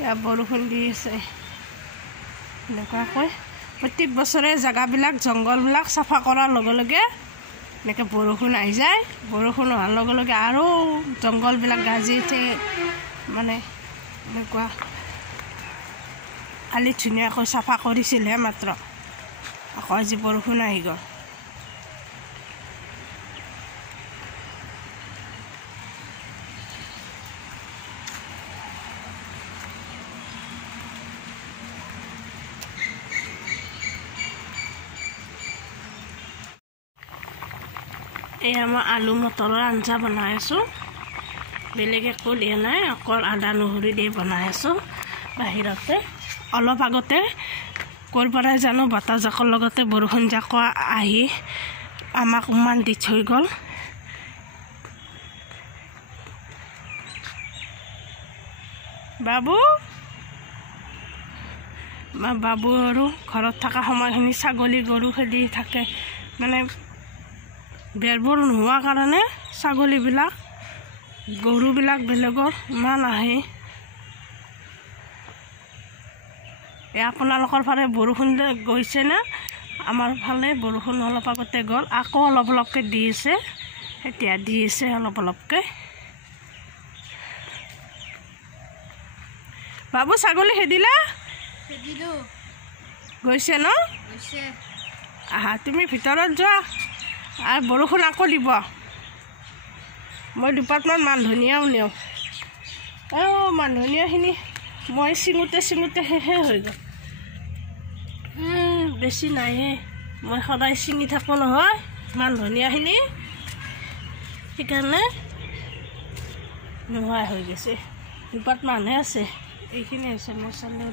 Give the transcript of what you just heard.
এয়া বৰষুণ দি আছে এনেকুৱাকৈ প্ৰত্যেক বছৰে জেগাবিলাক জংঘলবিলাক চাফা কৰাৰ লগে লগে এনেকৈ বৰষুণ আহি যায় বৰষুণ হোৱাৰ লগে লগে আৰু জংঘলবিলাক গাজি উঠে মানে এনেকুৱা কালি ধুনীয়াকৈ চাফা কৰিছিলহে মাত্ৰ আকৌ আজি বৰষুণ আহি গ'ল এই আমাৰ আলু মটৰৰ আঞ্জা বনাই আছোঁ বেলেগ একো দিয়া নাই অকল আদা নহৰু দি বনাই আছোঁ বাহিৰতে অলপ আগতে ক'ৰ পৰাই জানো বতাহ জাকৰ লগতে বৰষুণ জাক আহি আমাক ইমান দি থৈ গ'ল বাবু আৰু ঘৰত থকা সময়খিনি ছাগলী গৰু খেদি থাকে মানে বেৰবোৰ নোহোৱাৰ কাৰণে ছাগলীবিলাক গৰুবিলাক বেলেগৰ ইমান আহে আপোনালোকৰ ফালে বৰষুণ গৈছে না আমাৰ ফালে বৰষুণ অলপ আগতে গ'ল আকৌ অলপ অলপকৈ দি আছে এতিয়া দি আছে অলপ অলপকৈ বাবু ছাগলী খেদিলা গৈছে ন আহা তুমি ভিতৰত যোৱা আৰু বৰষুণ আকৌ দিব মই দুপাতমান মান ধনিয়াও নিওঁ মান ধনিয়াখিনি মই চিঙোতে শেষে হৈ গ'ল বেছি নাইহে মই সদায় চিঙি থাকোঁ নহয় মান ধনিয়াখিনি সেইকাৰণে নোহোৱা হৈ গৈছে দুপাতমানহে আছে এইখিনি হৈছে মছলা